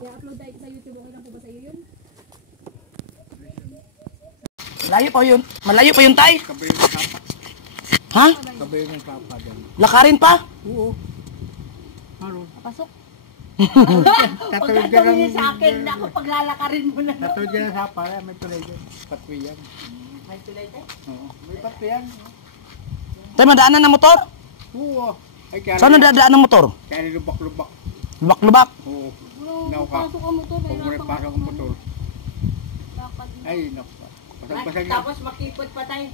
I-upload tayo sa YouTube. Okay lang po ba sa iyo yun? Malayo pa yun. Malayo pa yun, tay. Kabayo ng sapa. Ha? Kabayo ng sapa dyan. Lakarin pa? Oo. Ano? Pasok. Tatawid ka ng... sa akin na ako paglalakarin mo na. Tatawid ka ng sapa. May tulay dyan. Patwi yan. May tulay tayo? Oo. May patwi yan. Tay, madaanan ng motor? Oo. Ay, kaya Saan nadadaan ng motor? Kaya lubak-lubak. Lubak-lubak. Oo. Nung pasok ang motor, Pag mo rin pasok ang motor. Dapat. Ay, naku. Basag-basag na. Tapos makipot pa tayo.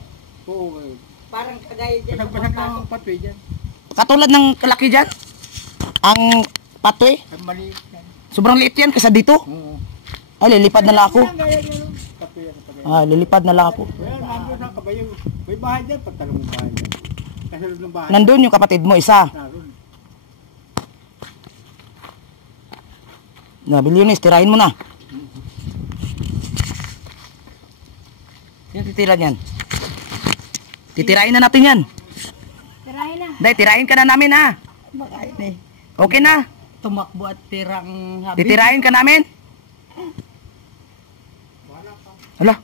Oo. Parang kagaya dyan. Basag-basag na ang patwi dyan. Katulad ng kalaki dyan. Ang patwe. Ay, maliit yan. Sobrang liit yan kaysa dito. Oo. Ay, lilipad na lang ako. Patwi yan. Patwi yan. Ah, lilipad na lang ako. Well, nandun sa kabayo. May bahay dyan. Pagtalong ng bahay dyan. Kasunod ng bahay. Nandun yung kapatid mo, isa. Naroon. Nabili yun, tirahin mo na. Yung titira niyan. Titirahin na natin yan. Tirahin na. Dahil, tirahin ka na namin, ha. Makain eh. Okay na. Tumakbo at tirang habi. Titirahin ka namin. Hala.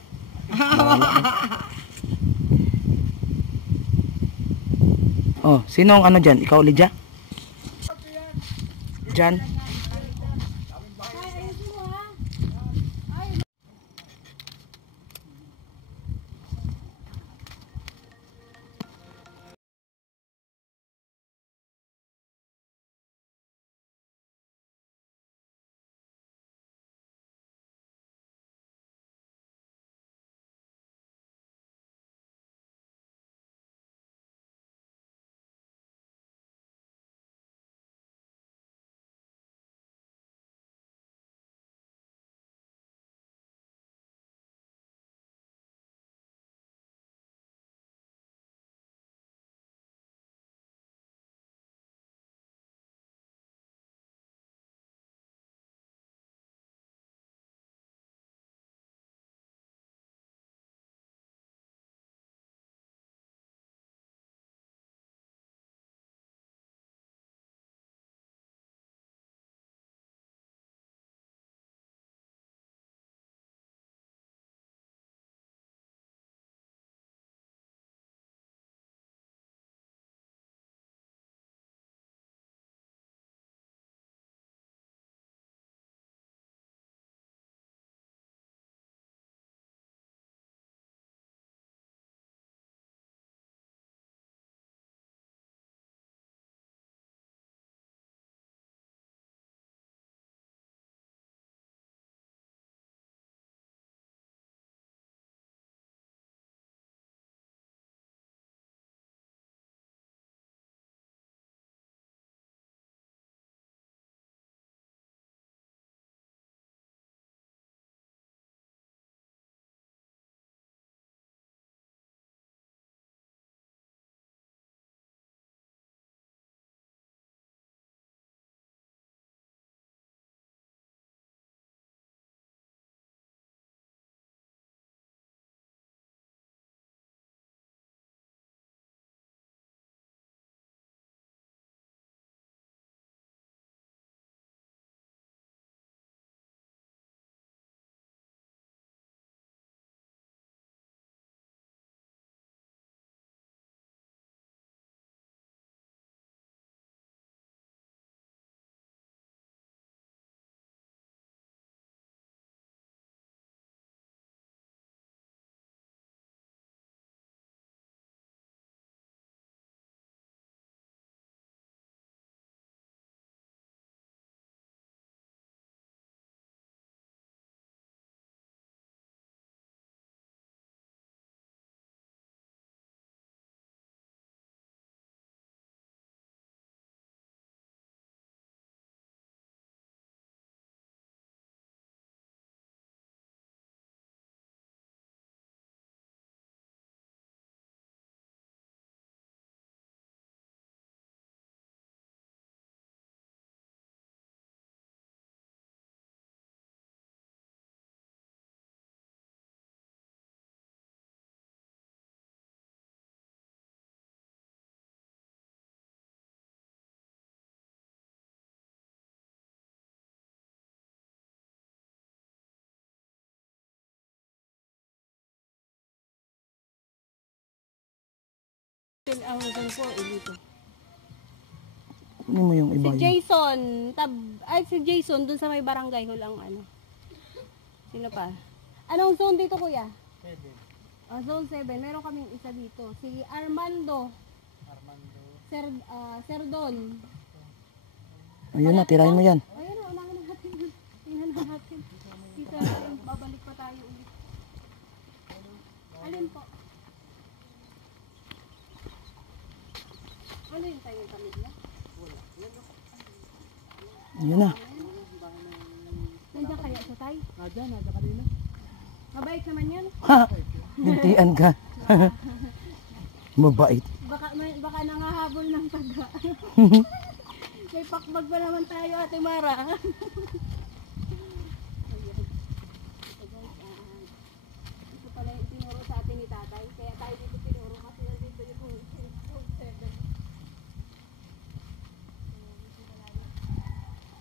Oh, sinong ano dyan? Ikaw, Lydia? Dyan? ang zone 4, dito. Ano mo yung iba Si yun? Jason, si Jason dun sa may barangay hall ang ano. Sino pa? Anong zone dito, kuya? 7. Zone 7. Meron kaming isa dito. Si Armando. Serdon. Ayun na, tirahin mo yan. Ayun na, unahin na natin. Tingnan na natin. Dito babalik pa tayo ulit. Alin po? Ano yung tayo yung pamilya? Ayun na. Nandiyan kaya sa tayo? Nasa kanina. Mabait naman yan. Ha! Bintian ka. Mabait. Baka nangahabol ng taga. May pakbag pa naman tayo, Ate Mara. Ayan. Ito guys, ito pala yung tinuro sa atin ni tatay. Kaya tayo dito tinuro kasi nandito yung Zone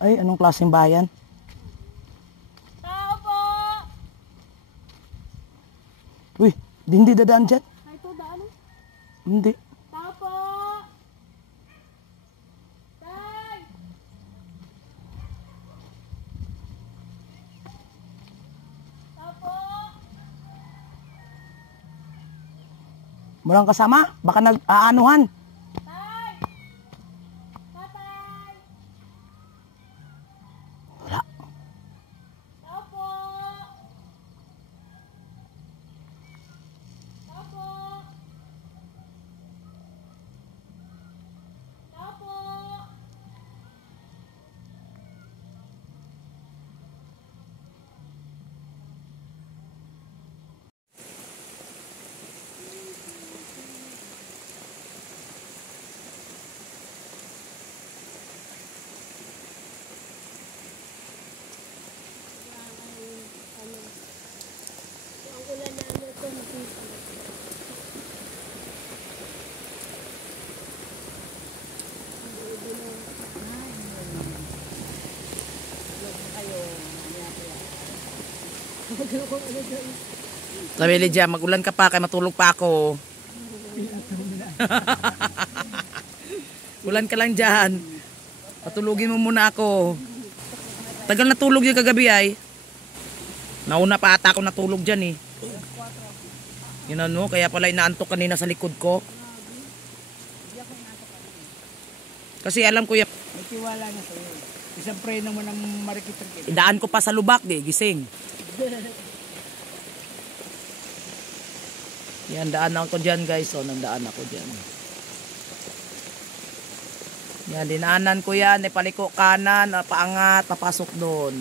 7. Ay, anong klaseng bayan? Tao po! Uy, hindi dadaan dyan. Ay, ito daan. Hindi. Tao po! Tay! Tao po! Walang kasama? Baka nag-aanuhan. Tay! Tatay! Wala. Tao po! Tao po! Tao po! Ang ulan na ano ito, Sabi Lydia, mag-ulan ka pa, kaya matulog pa ako. Ulan ka lang dyan. Patulugin mo muna ako. Tagal natulog yung kagabi ay. Nauna pa ata ako natulog dyan eh. Yun ano, kaya pala inaantok kanina sa likod ko. Kasi alam ko yan, May tiwala na sa'yo. Isang preno mo ng marikit-rikit. idaan ko pa sa lubak di, gising. Yan, daan ako dyan guys. O, nandaan ako dyan. Yan, dinaanan ko yan. Ipaliko kanan, paangat, papasok doon.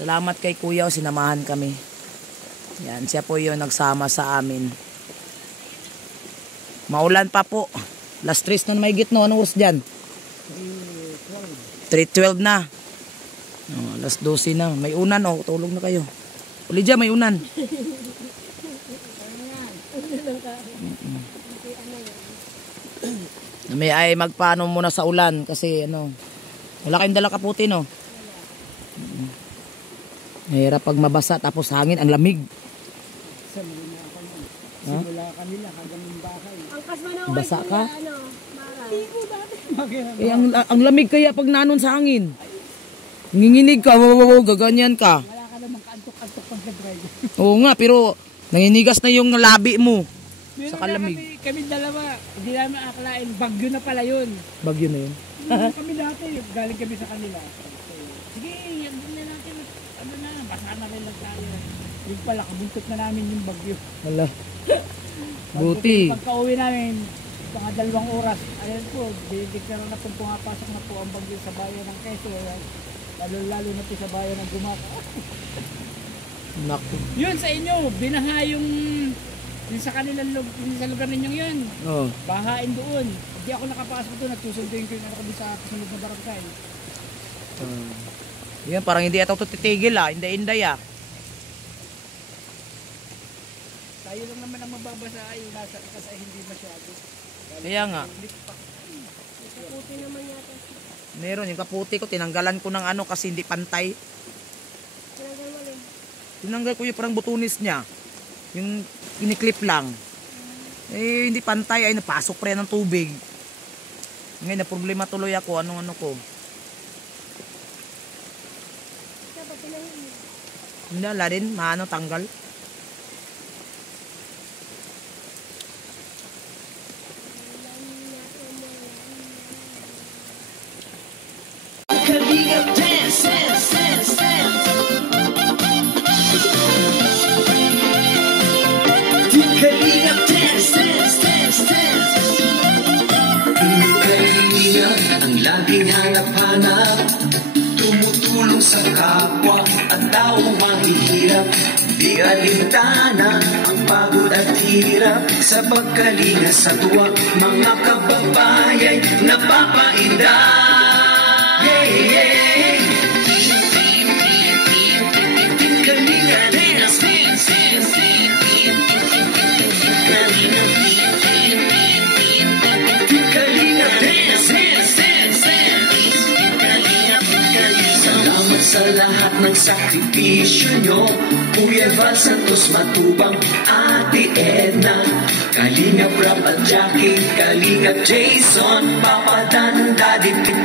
Salamat kay kuya, sinamahan kami. Yan, siya po yung nagsama sa amin. Maulan pa po. Last 3 na may gitno. Anong oras dyan? 3:12 na. Oh, last 12 na. May unan oh. Tulog na kayo. Uli dyan, may unan. May ay magpaano muna sa ulan kasi ano. Wala kayong dala kaputi no. Mahirap pag mabasa tapos hangin ang lamig. Simula kanila hanggang yung bahay. ang kasma na Basa ka? ano, Mara. Eh, ang lamig kaya pag nanon sa hangin. Nanginginig ka, gaganyan ka. Wala ka namang kaantok-antok pag nag-drive. Oo nga, pero nangingigas na yung labi mo. Sa kalamig. Kami dalawa, hindi namin akalain, bagyo na pala yun. Bagyo na yun. Kami dati, galing kami sa kanila. Sige, yan na natin. Ano na, basa na rin lang tayo. Yung pala, kabuntot na namin yung bagyo. Wala. Buti. Pagka-uwi namin, mga 2 oras, ayan po, dinideklara na pong pumapasok na po ang bagyo sa bayan ng Quezon. Lalo na po sa bayan ng Gumaca. Naku. Yun sa inyo, binaha yung sa kanilang yung sa lugar ninyong yun. Oh. Bahain doon. Hindi ako nakapasok doon, nagsusunduin ko yung anak ko sa kasunod na barangay. Yan, parang hindi ito titigil ah. Inday-inday ah. Tayo lang naman ang mababasa ay nasa ikas ay hindi masyado. Kaya nga. Kaputi naman yata. Meron yung kaputi ko, tinanggalan ko ng ano kasi hindi pantay. Tinanggal mo rin. Tinanggal ko yung parang butunis niya. Yung iniklip lang. Eh, hindi pantay. Ay, napasok pa yan ng tubig. Ngayon, na problema tuloy ako. Anong ano ko. Hindi, ala din. Maano, tanggal. Kalingap dance, dance, dance, dance. Kalingap dance, dance, dance, dance. Kalingap ang laging hanap-hanap, tumutulong sa kapwa at taong mahihirap. Di alintana ang pagod at hirap, sa pagkalinga sa tuwa mga kababayay napapainda. Yeah, yeah. Kalinga dance, dance, dance. Kalinga dance, dance, dance, dance. Salamat sa lahat ng sakripisyo nyo, Kuya Val Santos Matubang, Ate Edna, Kalingap Rap at Jackie, Kalingap Jason, Papa Dan, Daddy Pip,